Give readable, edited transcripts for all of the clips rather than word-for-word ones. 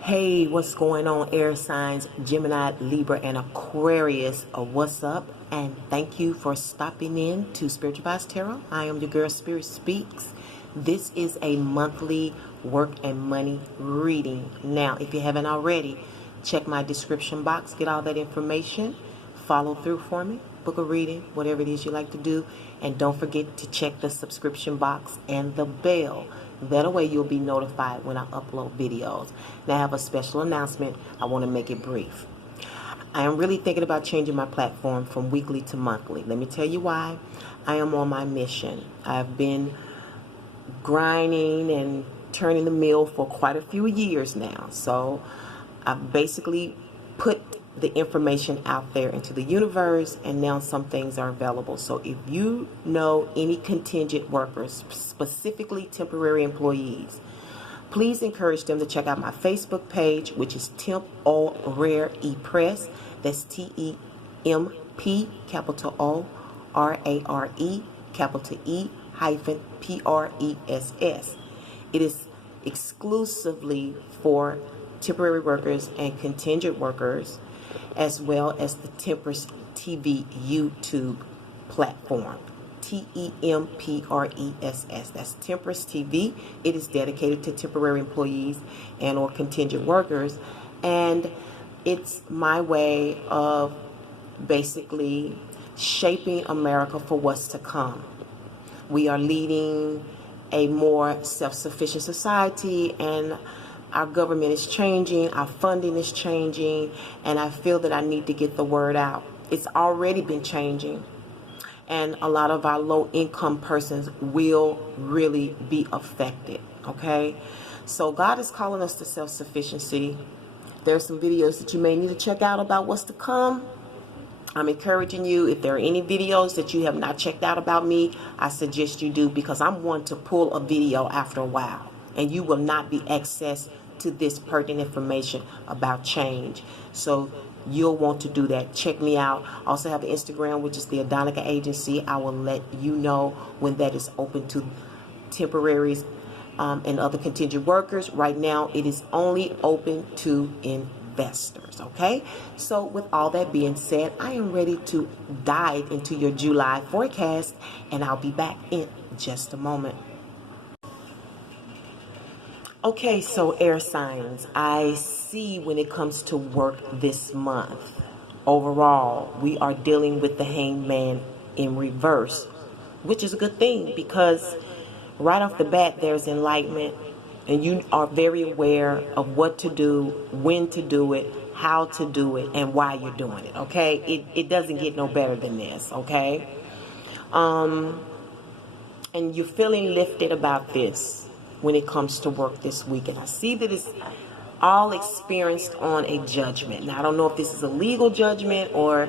Hey, what's going on, air signs, Gemini, Libra, and Aquarius? What's up? And thank you for stopping in to Spiritual Vibes Tarot. I am your girl, Spirit Speaks. This is a monthly work and money reading. Now, if you haven't already, check my description box, get all that information, follow through for me, book a reading, whatever it is you like to do. And don't forget to check the subscription box and the bell. That way you'll be notified when I upload videos. Now I have a special announcement. I want to make it brief. I am really thinking about changing my platform from weekly to monthly. Let me tell you why. I am on my mission. I've been grinding and turning the mill for quite a few years now. So I've basically put the information out there into the universe, and now some things are available. So if you know any contingent workers, specifically temporary employees, please encourage them to check out my Facebook page, which is Temp O Rare E Press. That's TEMP capital O RARE capital E hyphen PRESS. It is exclusively for temporary workers and contingent workers, as well as the Temperance TV YouTube platform. TEMPRESS. That's Temperance TV. It is dedicated to temporary employees and or contingent workers, and it's my way of basically shaping America for what's to come. We are leading a more self-sufficient society, and our government is changing, our funding is changing, and I feel that I need to get the word out. It's already been changing, and a lot of our low-income persons will really be affected, okay? So God is calling us to self-sufficiency. There's some videos that you may need to check out about what's to come. I'm encouraging you, if there are any videos that you have not checked out about me, I suggest you do, because I'm one to pull a video after a while, and you will not be access to this pertinent information about change. So you'll want to do that. Check me out. I also have an Instagram, which is the Adonica Agency. I will let you know when that is open to temporaries and other contingent workers. Right now, it is only open to investors, okay? So with all that being said, I am ready to dive into your July forecast, and I'll be back in just a moment. Okay, so air signs, I see when it comes to work this month, overall, we are dealing with the hangman in reverse, which is a good thing, because right off the bat, there's enlightenment, and you are very aware of what to do, when to do it, how to do it, and why you're doing it, okay? It doesn't get no better than this, okay? And you're feeling lifted about this when it comes to work this week. And I see that it's all experienced on a judgment. Now, I don't know if this is a legal judgment or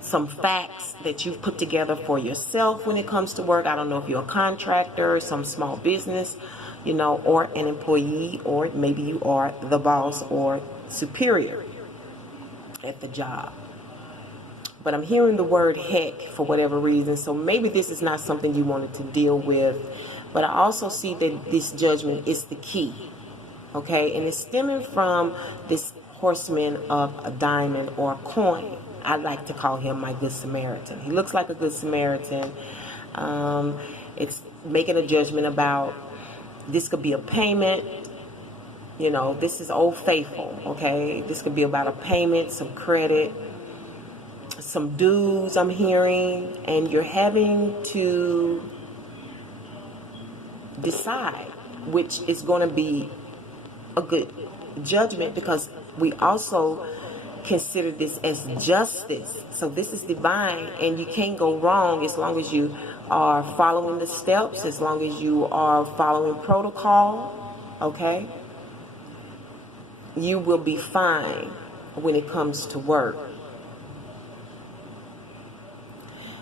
some facts that you've put together for yourself when it comes to work. I don't know if you're a contractor, some small business, you know, or an employee, or maybe you are the boss or superior at the job. But I'm hearing the word heck for whatever reason. So maybe this is not something you wanted to deal with. But I also see that this judgment is the key, okay? And it's stemming from this horseman of a diamond or a coin. I like to call him my Good Samaritan. He looks like a Good Samaritan. It's making a judgment about, this could be a payment. You know, this is Old Faithful, okay? This could be about a payment, some credit, some dues I'm hearing, and you're having to decide which is going to be a good judgment, because we also consider this as justice. So this is divine, and you can't go wrong as long as you are following the steps, as long as you are following protocol, okay? You will be fine when it comes to work.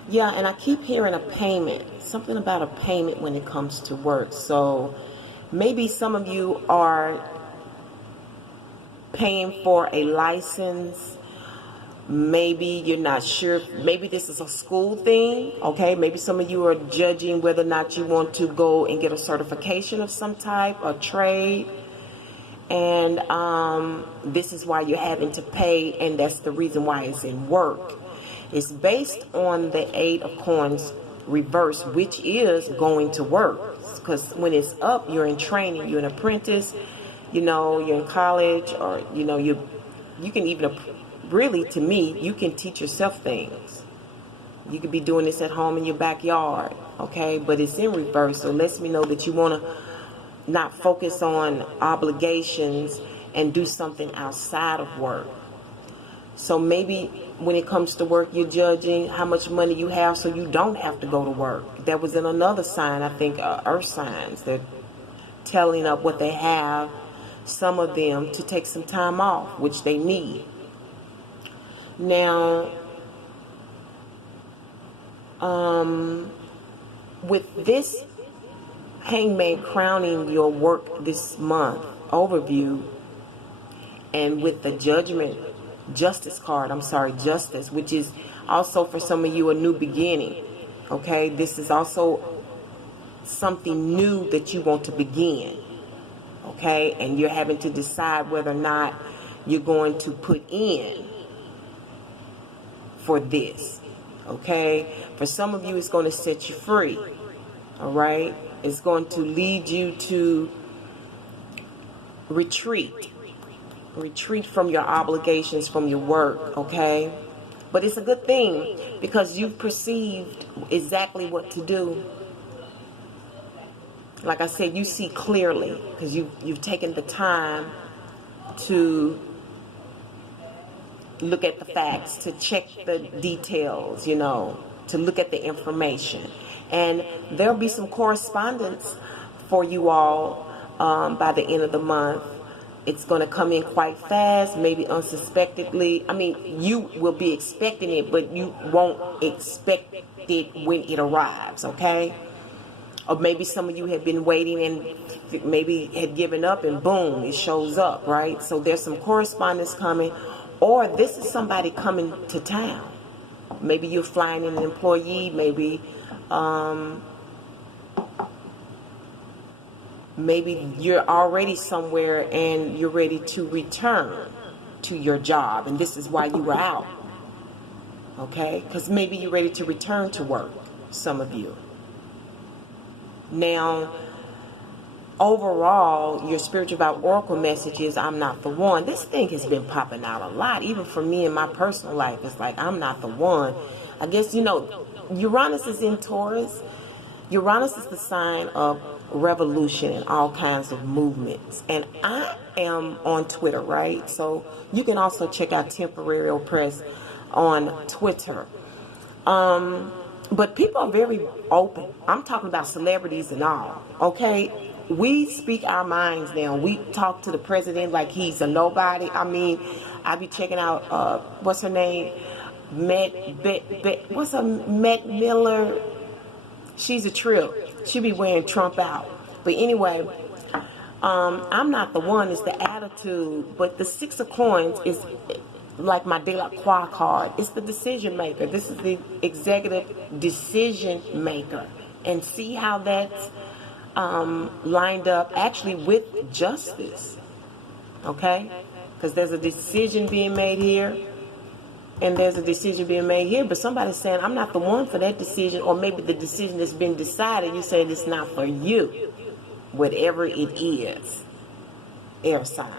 Yeah, and I keep hearing a payment, something about a payment when it comes to work. So maybe some of you are paying for a license. Maybe you're not sure. Maybe this is a school thing, okay? Maybe some of you are judging whether or not you want to go and get a certification of some type, a trade. And this is why you're having to pay, and that's the reason why it's in work. It's based on the 8 of Coins reverse, which is going to work. Because when it's up, you're in training, you're an apprentice, you're in college, or you can even, really, to me, you can teach yourself things. You could be doing this at home in your backyard, okay? But it's in reverse, so it lets me know that you want to not focus on obligations and do something outside of work. So maybe when it comes to work, you're judging how much money you have so you don't have to go to work. That was in another sign, I think, earth signs. They're telling up what they have, some of them, to take some time off, which they need. Now, with this Hangman crowning your work this month overview, and with the justice card, justice, which is also for some of you a new beginning. Okay, this is also something new that you want to begin. Okay, and you're having to decide whether or not you're going to put in for this. Okay, for some of you, it's going to set you free. All right, it's going to lead you to retreat from your obligations, from your work. Okay, but it's a good thing because you've perceived exactly what to do. Like I said, you see clearly because you've taken the time to look at the facts, to check the details, to look at the information. And there'll be some correspondence for you all by the end of the month. It's going to come in quite fast, maybe unsuspectedly. I mean, you will be expecting it, but you won't expect it when it arrives, okay? Or maybe some of you have been waiting and maybe had given up, and boom, it shows up, right? So there's some correspondence coming. Or this is somebody coming to town. Maybe you're flying in an employee, maybe you're already somewhere and you're ready to return to your job, and this is why you were out. Okay? Because maybe you're ready to return to work, some of you. Now, overall, your spiritual vibe oracle message is, I'm not the one. This thing has been popping out a lot, even for me in my personal life. It's like, I'm not the one. I guess, Uranus is in Taurus. Uranus is the sign of revolution and all kinds of movements. And I am on Twitter, right? So you can also check out Temporary Press on Twitter. But people are very open. I'm talking about celebrities and all, okay? We speak our minds now. We talk to the president like he's a nobody. I mean, I be checking out, what's her name? What's her, Matt Miller? She's a trip. She be wearing Trump out. But anyway, I'm not the one. It's the attitude. But the 6 of Coins is like my De La Croix card. It's the decision maker. This is the executive decision maker. And see how that's lined up actually with justice. Okay? Because there's a decision being made here, and there's a decision being made here, but somebody's saying, I'm not the one for that decision, or maybe the decision that's been decided, you say it's not for you. Whatever it is. Air signs.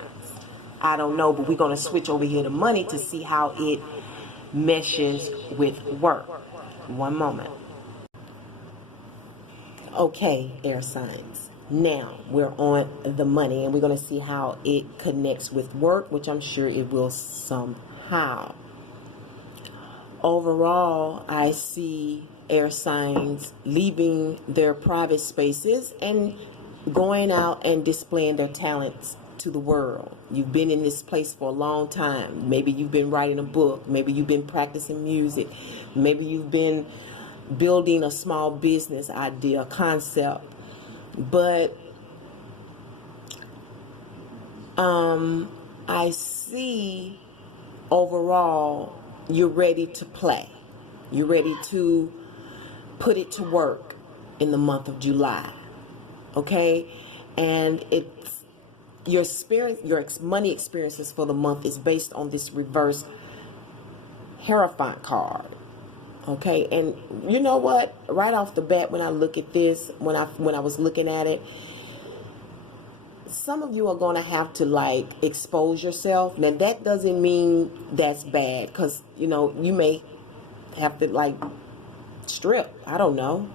I don't know, but we're going to switch over here to money to see how it meshes with work. One moment. Okay, air signs. Now we're on the money, and we're going to see how it connects with work, which I'm sure it will somehow. Overall, I see air signs leaving their private spaces and going out and displaying their talents to the world. You've been in this place for a long time. Maybe you've been writing a book. Maybe you've been practicing music. Maybe you've been building a small business idea, concept. But I see overall you're ready to play. You're ready to put it to work in the month of July. Okay? And it's your money experiences for the month is based on this reverse Hierophant card. Okay, and you know what? Right off the bat, when I look at this, when I was looking at it, some of you are going to have to like expose yourself. Now that doesn't mean that's bad, because you know you may have to like strip. I don't know.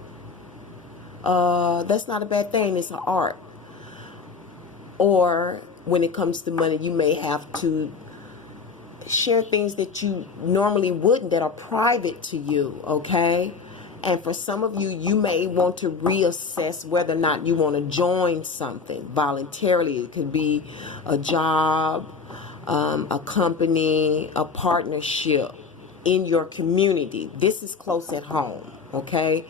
That's not a bad thing. It's an art. Or when it comes to money, you may have to share things that you normally wouldn't, that are private to you, okay? And for some of you, you may want to reassess whether or not you want to join something voluntarily. It could be a job, a company, a partnership in your community. This is close at home, okay?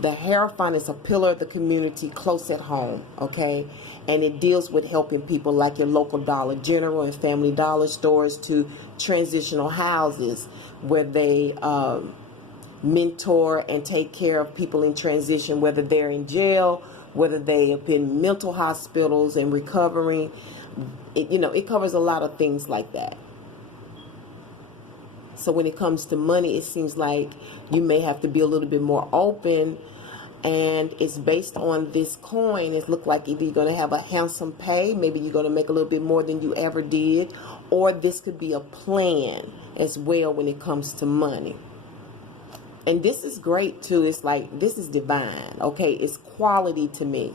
The Hierophant is a pillar of the community close at home, okay? And it deals with helping people like your local Dollar General and Family Dollar stores to transitional houses where they mentor and take care of people in transition, whether they're in jail, whether they have been mental hospitals and recovering. It covers a lot of things like that. So when it comes to money, it seems like you may have to be a little bit more open, and it's based on this coin. It looks like either you're going to have a handsome pay, maybe you're going to make a little bit more than you ever did, or this could be a plan as well when it comes to money. And this is great too. It's like, this is divine, okay? It's quality to me.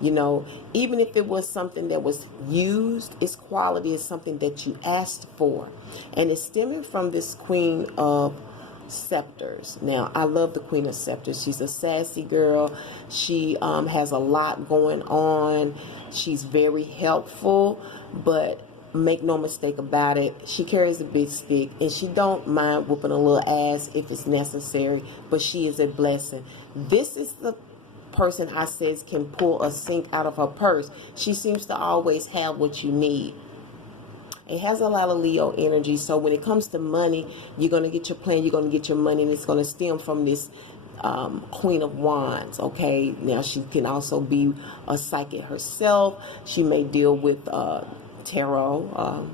You know, even if it was something that was used, its quality is something that you asked for. And it's stemming from this Queen of Scepters. Now, I love the Queen of Scepters. She's a sassy girl. She has a lot going on. She's very helpful, but make no mistake about it, she carries a big stick, and she don't mind whooping a little ass if it's necessary, but she is a blessing. This is the person I says can pull a sink out of her purse. She seems to always have what you need. It has a lot of Leo energy, so when it comes to money, you're going to get your plan, you're going to get your money, and it's going to stem from this Queen of Wands, okay? Now, she can also be a psychic herself. She may deal with tarot.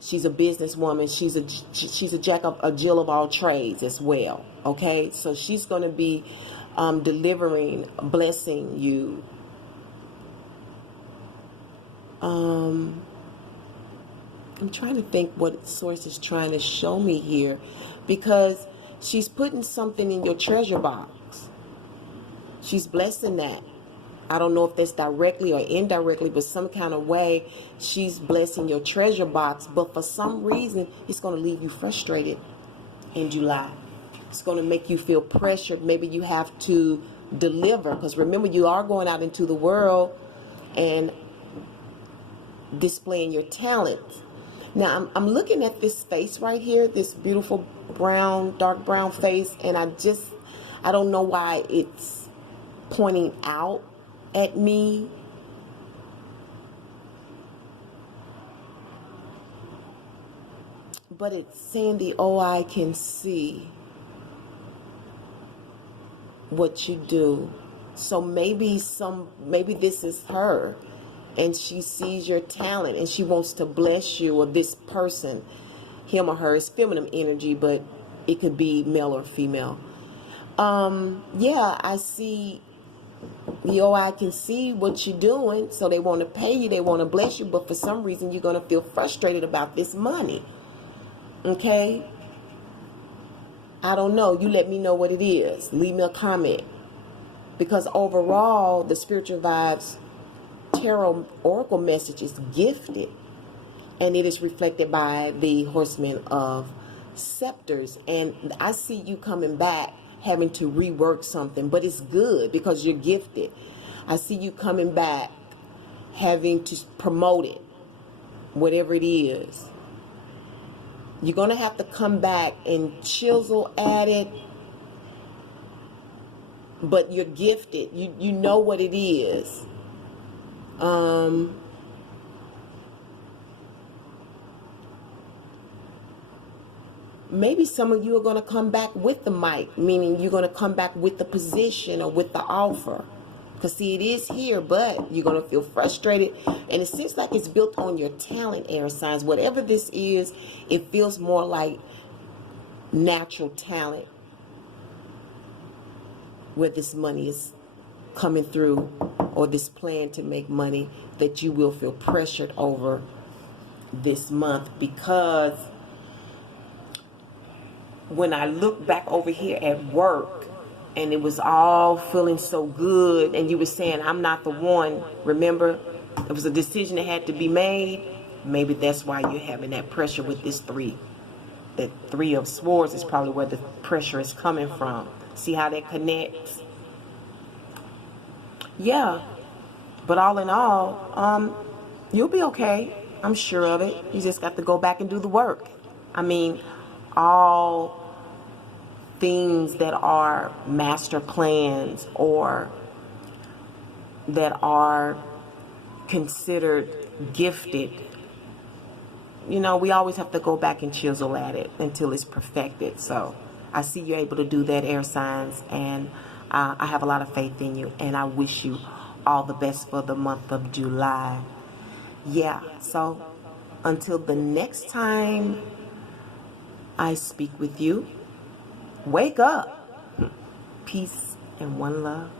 She's a businesswoman. She's a jack of a Jill of all trades as well. Okay, so she's going to be delivering, blessing you. I'm trying to think what source is trying to show me here, because she's putting something in your treasure box. She's blessing that. I don't know if that's directly or indirectly, but some kind of way she's blessing your treasure box. But for some reason, it's going to leave you frustrated in July. It's going to make you feel pressured. Maybe you have to deliver, because remember, you are going out into the world and displaying your talents. Now, I'm looking at this face right here, this beautiful brown, dark brown face, and I don't know why it's pointing out at me. But it's saying the I can see what you do. So maybe this is her, and she sees your talent and she wants to bless you, or this person, him or her, is feminine energy, but it could be male or female. Yeah, I see. I can see what you're doing, so they want to pay you, they want to bless you, but for some reason you're going to feel frustrated about this money. Okay? I don't know. You let me know what it is. Leave me a comment. Because overall, the Spiritual Vibes Tarot Oracle message is gifted, and it is reflected by the Horseman of Scepters. And I see you coming back, having to rework something, but it's good because you're gifted. I see you coming back, having to promote it, whatever it is. You're going to have to come back and chisel at it, but you're gifted. You know what it is. Maybe some of you are going to come back with the mic, meaning you're going to come back with the position or with the offer. Because see, it is here, but you're going to feel frustrated. And it seems like it's built on your talent, air signs. Whatever this is, it feels more like natural talent where this money is coming through, or this plan to make money that you will feel pressured over this month. Because when I look back over here at work, and it was all feeling so good, and you were saying, I'm not the one. Remember, it was a decision that had to be made. Maybe that's why you're having that pressure with this 3. That 3 of Swords is probably where the pressure is coming from. See how that connects? Yeah. But all in all, you'll be okay. I'm sure of it. You just got to go back and do the work. I mean, all things that are master plans or that are considered gifted, you know, we always have to go back and chisel at it until it's perfected. So I see you're able to do that, air signs, and I have a lot of faith in you, and I wish you all the best for the month of July. Yeah, so until the next time I speak with you, wake up. Peace and one love.